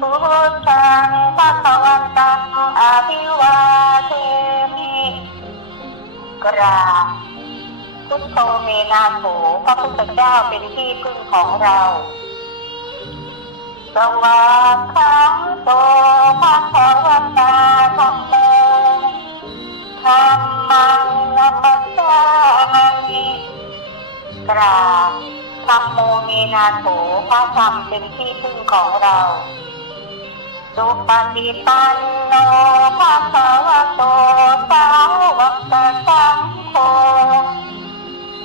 พุทธังภควตังอภิวาเทมิกราบพุทโธเมนาโถพระพุทธเจ้าเป็นที่พึ่งของเราสวากขาโตภควตาธัมโมธัมมังนัมมัสสามิกราบธัมโมเมนาโถพระธรรมเป็นที่พึ่งของเราสุปฏิปันโนภควโตสาวกสังโฆ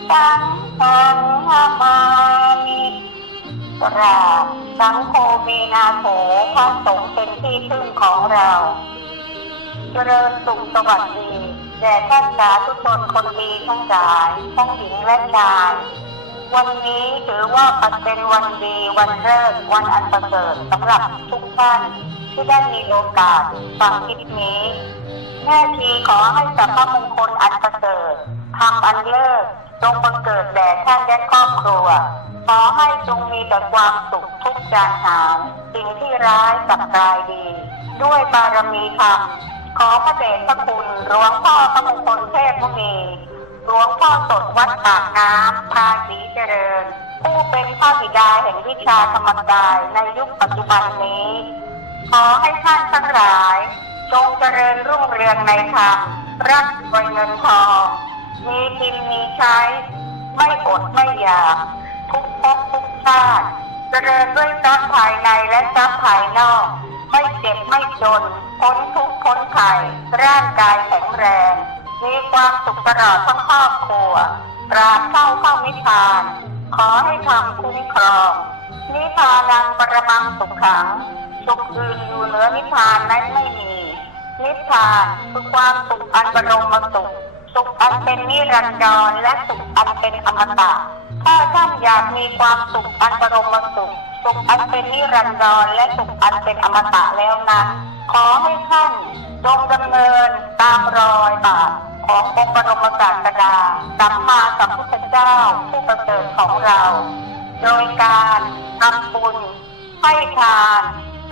สังฆังนามามิกราบสังโฆเมนาโถพระสงฆ์เป็นที่พึ่งของเราเจริญสุขสวัสดีแด่ท่านสาธุชนคนดีทั้งหลายทั้งหญิงและชายวันนี้ถือว่าเป็นวันดีวันเลิศวันอันประเสริฐสำหรับทุกท่านที่ได้มีโอกาสฟังคลิปนี้แม่ชีขอให้สัพพมงคลอันประเสริฐธรรมอันเลิศจงบังเกิดแด่ท่านและครอบครัวขอให้จงมีแต่ความสุขทุกจางหายสิ่งที่ร้ายกลับกลายดีด้วยบารมีธรรมขอพระเดชพระคุณหลวงพ่อพระมงคลเทพมุนีหลวงพ่อสดวัดปากน้ำภาษีเจริญผู้เป็นพระบิดาแห่งวิชาธรรมกายในยุคปัจจุบันนี้ขอให้ท่านทั้งหลายจงเจริญรุ่งเรืองในธรรมร่ำรวยเงินทองมีกินมีใช้ไม่อดไม่อยากทุกภพทุกชาติเจริญด้วยทรัพย์ภายในและทรัพย์ภายนอกไม่เจ็บไม่จนพ้นทุกข์พ้นภัยร่างกายแข็งแรงมีความสุขตลอดทั้งครอบครัวตราบเข้านิพพานขอให้ทำคุ้มครองนิพพานังปรมังสุขขังสุขอื่นอยู่เหนือนิพพานนั้นไม่มีนิพพานคือความสุขอันบรมสุขสุขอันเป็นนิรันดรและสุขอันเป็นอมตะถ้าท่านอยากมีความสุขอันบรมสุขสุขอันเป็นนิรันดรและสุขอันเป็นอมตะแล้วนั้นขอให้ท่านจงดำเนินตามรอยบาทขององค์บรมศาสดาสัมมาสัมพุทธเจ้าผู้ประเสริฐของเราโดยการทำบุญให้ทาน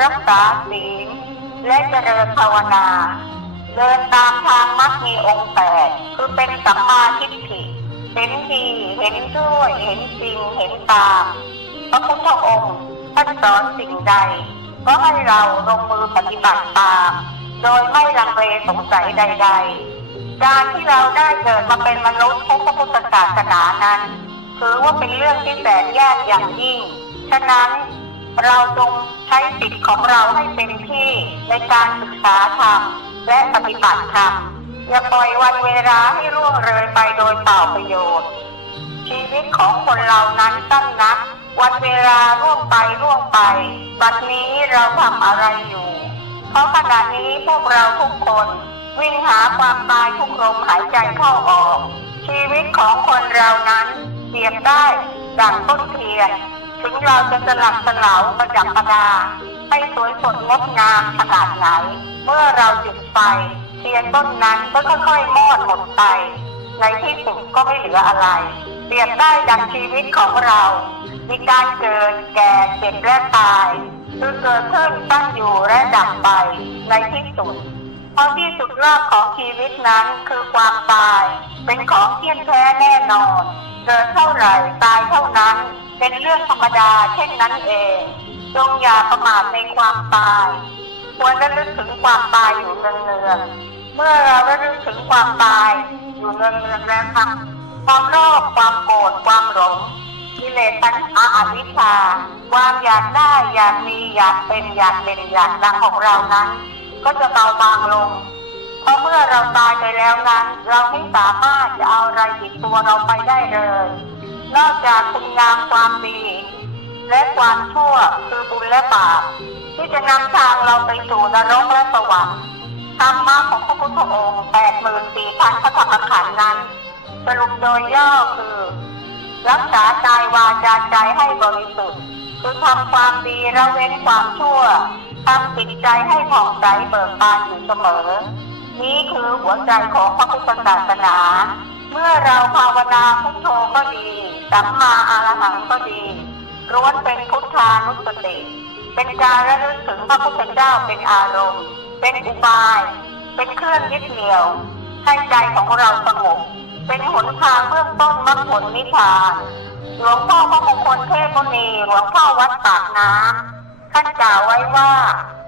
รักษาศีลและเจริญภาวนาเดินตามทางมรรคมีองค์8คือเป็นสัมมาทิฏฐิเห็นดีเห็นด้วยเห็นจริงเห็นตามพระพุทธองค์ท่านสอนสิ่งใดก็ให้เราลงมือปฏิบัติตามโดยไม่ลังเลสงสัยใดๆการที่เราได้เกิดมาเป็นมนุษย์พบพระพุทธศาสนานั้นถือว่าเป็นเรื่องที่แสนยากอย่างยิ่งฉะนั้นเราจงใช้สิทธิ์ของเราให้เต็มที่ในการศึกษาธรรมและปฏิบัติธรรมอย่าปล่อยวันเวลาให้ล่วงเลยไปโดยเปล่าประโยชน์ชีวิตของคนเรานั้นสั้นนักวันเวลาล่วงไปบัดนี้เราทำอะไรอยู่เพราะขณะนี้พวกเราทุกคนวิ่งหาความตายทุกลมหายใจเข้าออกชีวิตของคนเรานั้นเปรียบได้ดังต้นเทียนถึงเราจะสลับสลาวประดับประดาให้สวยสดงดงามขนาดไหนเมื่อเราจุดไฟเทียนต้นนั้นก็ค่อยๆมอดหมดไปในที่สุดก็ไม่เหลืออะไรเปรียบได้ดังชีวิตของเรามีการเกิดแก่เจ็บและตายคือเกิดขึ้นตั้งอยู่และดับไปในที่สุดเพราะที่สุดรอบของชีวิตนั้นคือความตายเป็นของเที่ยงแท้แน่นอนเกิดเท่าไหร่ตายเท่านั้นเป็นเรื่องธรรมดาเช่นนั้นเองจงอย่าประมาทในความตายควรระลึกถึงความตายอยู่เนืองๆเมื่อเราระลึกถึงความตายอยู่เนืองๆแล้วค่ะความโลภความโกรธความหลงกิเลสตัณหาอวิชชาความอยากได้อยากมีอยากเป็นอยากเป็นอยากดังของเรานั้นก็จะเบาบางลงเพราะเมื่อเราตายไปแล้วนั้นเราไม่สามารถจะเอาอะไรติดตัวเราไปได้เลยนอกจากคุณงามความดีและความชั่วคือบุญและบาปที่จะนำทางเราไปสู่นรกและสวรรค์ธรรมะของพระพุทธองค์ 84,000 พระธรรมขันธ์นั้นสรุปโดยย่อคือรักษากายวาจาใจให้บริสุทธิ์คือทำความดีละเว้นความชั่วทำจิตใจให้ผ่องใสเบิกบานอยู่เสมอนี้คือหัวใจของพระพุทธศาสนาเมื่อเราภาวนาพุทโธก็ดีสัมมาอรหังก็ดีล้วนเป็นพุทธานุสติ เป็นการระลึกถึงพระพุทธเจ้าเป็นอารมณ์เป็นอุบายเป็นเครื่องยึดเหนี่ยวให้ใจของเราสงบเป็นหนทางเบื้องต้นมรรคผลนิพพานหลวงพ่อพระมงคลเทพมุนีหลวงพ่อวัดปากน้ำท่านกล่าวไว้ว่า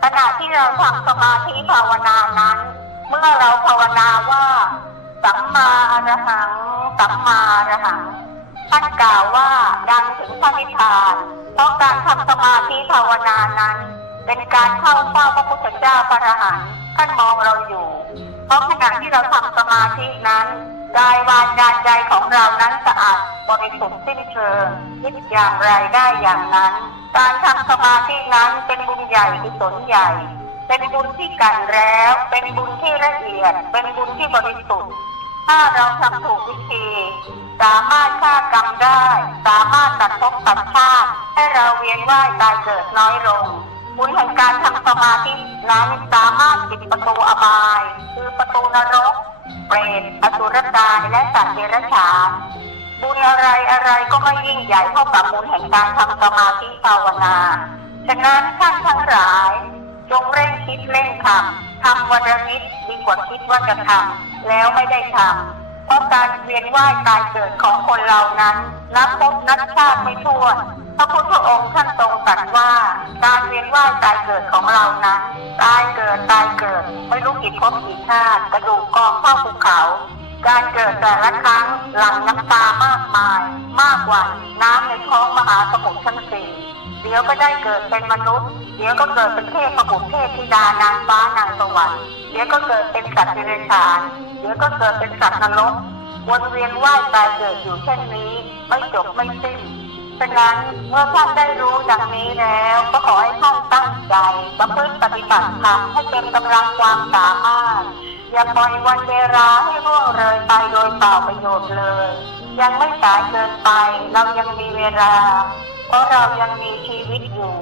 ขณะที่เราทำสมาธิภาวนานั้นเมื่อเราภาวนาว่าสัมมาอรหังสัมมาอรหังท่านกล่าวว่าดังถึงพระนิพพานเพราะการทำสมาธิภาวนานั้นเป็นการเข้าเฝ้าพระพุทธเจ้าพระอรหันต์ท่านมองเราอยู่เพราะขณะที่เราทำสมาธินั้นกายวาจาใจของเรานั้นสะอาดบริสุทธิ์สิ้นเชิงคิดอย่างไรได้อย่างนั้นการทำสมาธินั้นเป็นบุญใหญ่กุศลใหญ่เป็นบุญที่กันแล้วเป็นบุญที่ละเอียดเป็นบุญที่บริสุทธิ์ถ้าเราทำถูกวิธีสามารถฆ่ากรรมได้สามารถตัดภพตัดชาติให้เราเวียนว่ายตายเกิดน้อยลงบุญแห่งการทำสมาธินั้นสามารถปิดประตูอบายคือประตูนรกเปรตอสุรกายและสัตว์เดรัจฉานบุญอะไรก็ไม่ยิ่งใหญ่เท่ากับบุญแห่งการทำสมาธิภาวนาฉะนั้นท่านทั้งหลายจงเร่งคิดเร่งทำวันละนิดดีกว่าคิดว่าจะทำแล้วไม่ได้ทำเพราะการเวียนว่ายตายเกิดของคนเรานั้นนับพบนับชาติไม่ถ้วนพระพุทธองค์ท่านทรงตรัสว่าการเวียนว่ายตายเกิดของเรานั้นตายเกิดไม่รู้กี่ภพกี่ชาติกระดูกกองเข้าภูเขาการเกิดแต่ละครั้งหลั่งน้ำตามากมายมากกว่าน้ำในท้องมหาสมุทรทั้งสี่เดี๋ยวก็ได้เกิดเป็นมนุษย์เดี๋ยวก็เกิดเป็นเทพบุตรเทพธิดานางฟ้านางสวรรค์เดี๋ยวก็เกิดเป็นสัตว์เดรัจฉานเดี๋ยวก็เกิดเป็นสัตว์นรกวนเวียนว่ายตายเกิดอยู่เช่นนี้ไม่จบไม่สิ้นฉะนั้นเมื่อท่านได้รู้ดังนี้แล้วก็ขอให้ท่านตั้งใจประพฤติปฏิบัติธรรมให้เต็มกำลังความสามารถอย่าปล่อยวันเวลาให้ล่วงเลยไปโดยเปล่าประโยชน์เลยยังไม่สายเกินไปเรายังมีเวลาเพราะเรายังมีชีวิตอยู่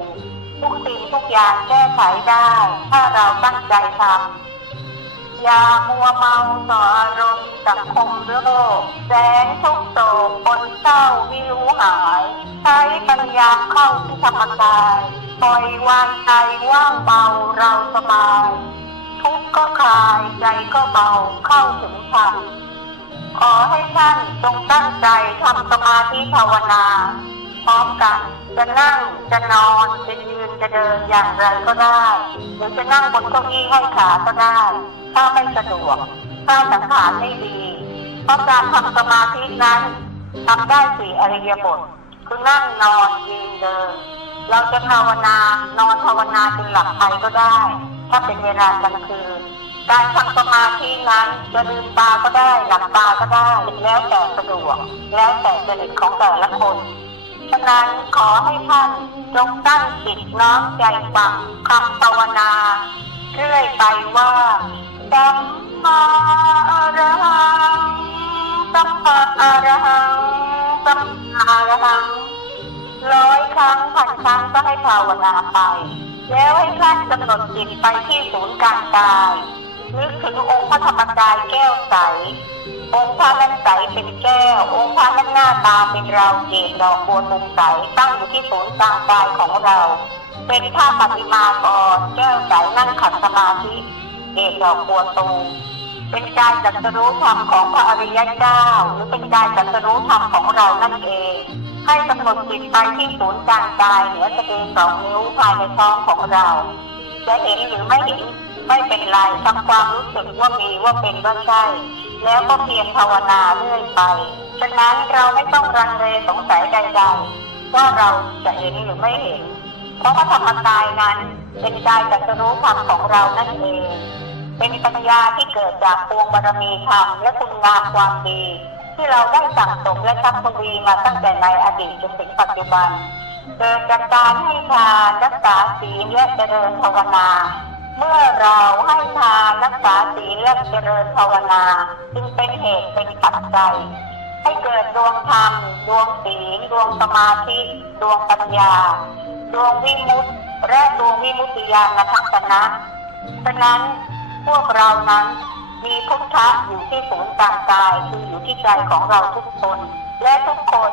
ทุกสิ่งทุกอย่างแก้ไขได้ถ้าเราตั้งใจทำอย่ามัวเมาต่ออารมณ์สังคมโลกแสงทุกโศกปนเศร้าวิวหายใช้ปัญญาเข้าที่ธรรมกายปล่อยวางใจว่างเบาเราสบายทุกข์ก็คลายใจก็เบาเข้าถึงธรรมขอให้ท่านจงตั้งใจทำสมาธิภาวนาพร้อมกันจะนั่งจะนอนจะยืนจะเดินอย่างไรก็ได้หรือจะนั่งบนเก้าอี้ห้อยขาก็ได้ถ้าไม่สะดวกถ้าสังขารไม่ดีเพราะการทำสมาธินั้นทำได้4อริยบทคือนั่งนอนยืนเดินเราจะภาวนานอนภาวนาจนหลับไปก็ได้ถ้าเป็นเวลากลางคืนการทำสมาธินั้นจะลืมตาก็ได้หลับตาก็ได้แล้วแต่สะดวกแล้วแต่จริตของแต่ละคนฉะนั้นขอให้ท่านจงตั้งจิตน้อมใจฟังคำภาวนาเรื่อยไปว่าสัมมาอรหังสัมมาอรหังสัมมาอรหัง100 ครั้งพันครั้งก็ให้ภาวนาไปแล้วให้ท่านกำหนดจิตไปที่ศูนย์กลางกายนึกถึงองค์พระธรรมกายแก้วใสองค์พระนั้นใสเป็นแก้วองค์พระนั้นหน้าตาเป็นเราเกศดอกบัวตูมใสตั้งอยู่ที่ศูนย์กลางกายของเราเป็นพระปฏิมากรแก้วใสนั่งขัดสมาธิเกศดอกบัวตูมเป็นการตรัสรู้ธรรมของพระอริยเจ้าหรือเป็นการตรัสรู้ธรรมของเรานั่นเองให้กำหนดจิตไปที่ศูนย์กลางกายเหนือสะดือ2 นิ้วภายในท้องของเราจะเห็นหรือไม่เห็นไม่เป็นไรทำความรู้สึกว่ามีว่าเป็นว่าใช่แล้วก็เพียรภาวนาเรื่อยไปฉะนั้นเราไม่ต้องรังเลสงสัยใดๆว่าเราจะเห็นหรือไม่เห็นเพราะพระธรรมกายนั้นเป็นกายตรัสรู้ธรรมของเรานั่นเองเป็นปัญญาที่เกิดจากพวงบารมีธรรมและคุณงามความดีที่เราได้สั่งสมและทำทวีมาตั้งแต่ในอดีตจนถึงปัจจุบันเกิดจากการให้ทานรักษาศีลและเจริญภาวนาเมื่อเราให้ทานรักษาศีลและเจริญภาวนาจึงเป็นเหตุเป็นปัจจัยให้เกิดดวงธรรมดวงศีลดวงสมาธิดวงปัญญาดวงวิมุตติและดวงวิมุตติญาณทัศนะฉะนั้นพวกเรานั้นมีพุทธะอยู่ที่ศูนย์กลางกายคืออยู่ที่ใจของเราทุกคนและทุกคน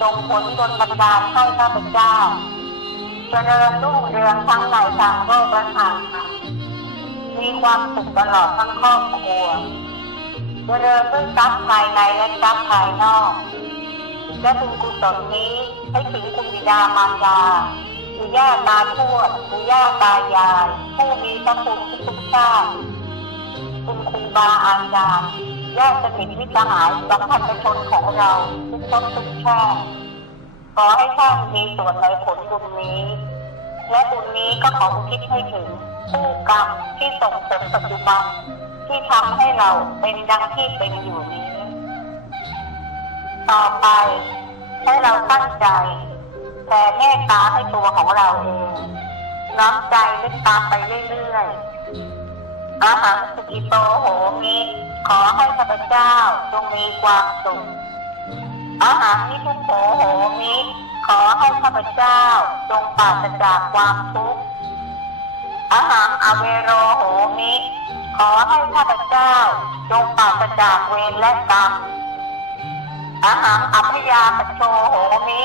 ส่งผลดลบันดาลให้ข้าพเจ้าเจริญรุ่งเรืองทั้งในทางโลกและทางธรรมมีความสุขตลอดทั้งครอบครัวเจริญด้วยทรัพย์ภายในและทรัพย์ภายนอกและบุญกุศลนี้ให้ถึงคุณบิดามารดาปู่ย่าตาทวดปู่ย่าตายายผู้มีพระคุณทุกชาติคุณครูบาอาจารย์ญาติสนิทมิตรสหายสัมพันธชนของเราทุกภพทุกชาติขอให้ท่านมีส่วนในผลบุญนี้และบุญนี้ก็ขออุทิศให้ถึงผู้กรรมที่ส่งผลปัจจุบันที่ทำให้เราเป็นดังที่เป็นอยู่นี้ต่อไปให้เราตั้งใจแผ่เมตตาให้ตัวของเราเองน้อมใจนึกตามไปเรื่อยๆอาหารสุกิโตโหมิขอให้ข้าพเจ้าจงมีความสุขอาหารนิทุโขโหมิขอให้ข้าพเจ้าจงปราศจากความทุกข์อาหารอเวโรโหมิขอให้ข้าพเจ้าจงปราศจากเวรและกรรมอาหารอัพยาปโชโหมิ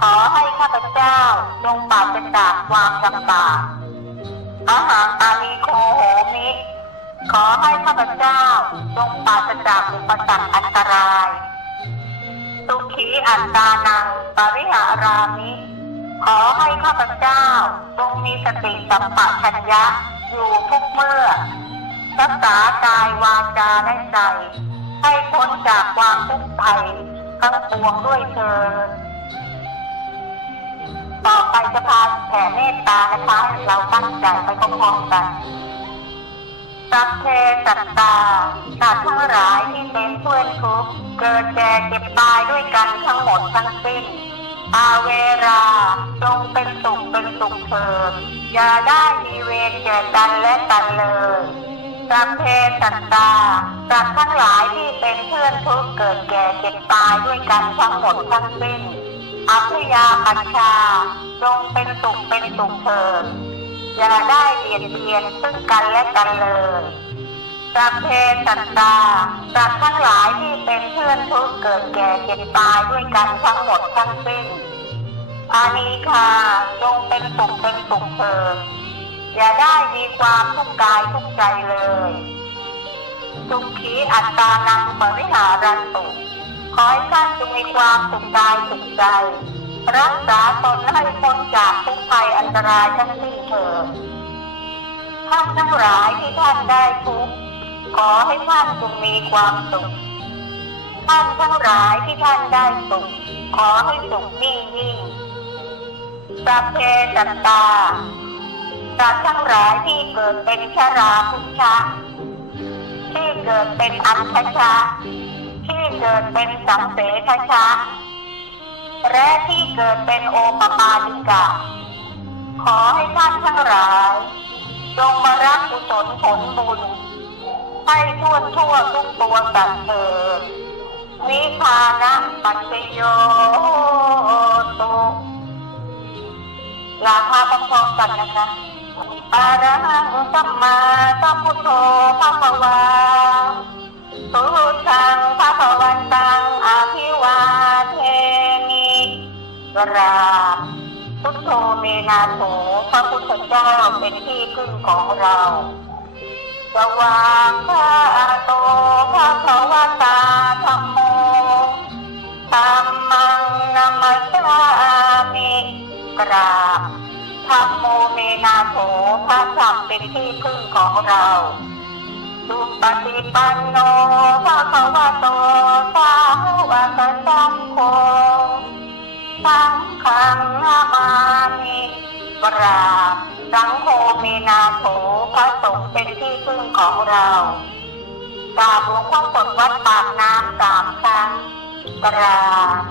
ขอให้ข้าพเจ้าจงปราศจากความลำบากอาหารอาลีโคโหมิขอให้ข้าพเจ้าจงปราศจากอุปสรรคอันตรายสุขีอัตตานังปริหารามิขอให้ข้าพเจ้าจงมีสติสัมปชัญญะอยู่ทุกเมื่อรักษากายวาจาและใจให้พ้นจากความทุกข์ภัยทั้งปวงด้วยเถิดต่อไปจะพาแผ่เมตตานะคะเราตั้งใจไปพร้อมๆกันสัพเพสัตตาสัตว์ทั้งหลายที่เป็นเพื่อนทุกข์เกิดแก่เจ็บตายด้วยกันทั้งหมดทั้งสิ้นอาเวราจงเป็นสุขเถิดอย่าได้มีเวรแก่กันและกันเลยสัพเพสัตตาสัตว์ทั้งหลายที่เป็นเพื่อนทุกข์เกิดแก่เจ็บตายด้วยกันทั้งหมดทั้งสิ้นอัพยาปัชชาจงเป็นสุขเถิดอย่าได้เบียดเบียนซึ่งกันและกันเลยสัพเพสัตตาสัตว์ทั้งหลายที่เป็นเพื่อนทุกข์เกิดแก่เจ็บตายด้วยกันทั้งหมดทั้งสิ้นอานิคาจงเป็นสุขเถิดอย่าได้มีความทุกข์กายทุกข์ใจเลยสุขีอัตตานังปริหารันตุขอให้ท่านจงมีความสุขกายสุขใจรักษาตนให้พ้นจากทุกภัยอันตรายทั้งสิ้นเถิดท่านทั้งหลายที่ท่านได้ทุกข์ขอให้ท่านจงมีความสุขท่านทั้งหลายที่ท่านได้สุขขอให้สุขยิ่งสัพเพสัตตาสัตว์ทั้งหลายที่เกิดเป็นชราพุชชะที่เกิดเป็นอัมพชะที่เกิดเป็นสัมเสทชะและที่เกิดเป็นโอปปาติกะขอให้ท่านทั้งหลายจงมารับกุศลผลบุญให้ทั่วทุกตัวสัตว์เถิดนิพพานะปัจจโยตุลาภาพร้อมๆกันนะคะอะระหังสัมมาสัมพุทโธภควาพุทธังภวันตังอภิวาเทมิกราบพุทโธเมนาโถพระพุทธเจ้าเป็นที่พึ่งของเราสวากขาโตภควตาธัมโมธัมมังนัมมัสสามิกราบธัมโมเมนาโถพระธรรมเป็นที่พึ่งของเราสุปฏิปันโนภควโตสาวกสังโฆสังฆังนามามิกราบสังโฆเมนาโถพระสงฆ์เป็นที่พึ่งของเรากราบหลวงพ่อสดวัดปากน้ำ3 ครั้งกราบ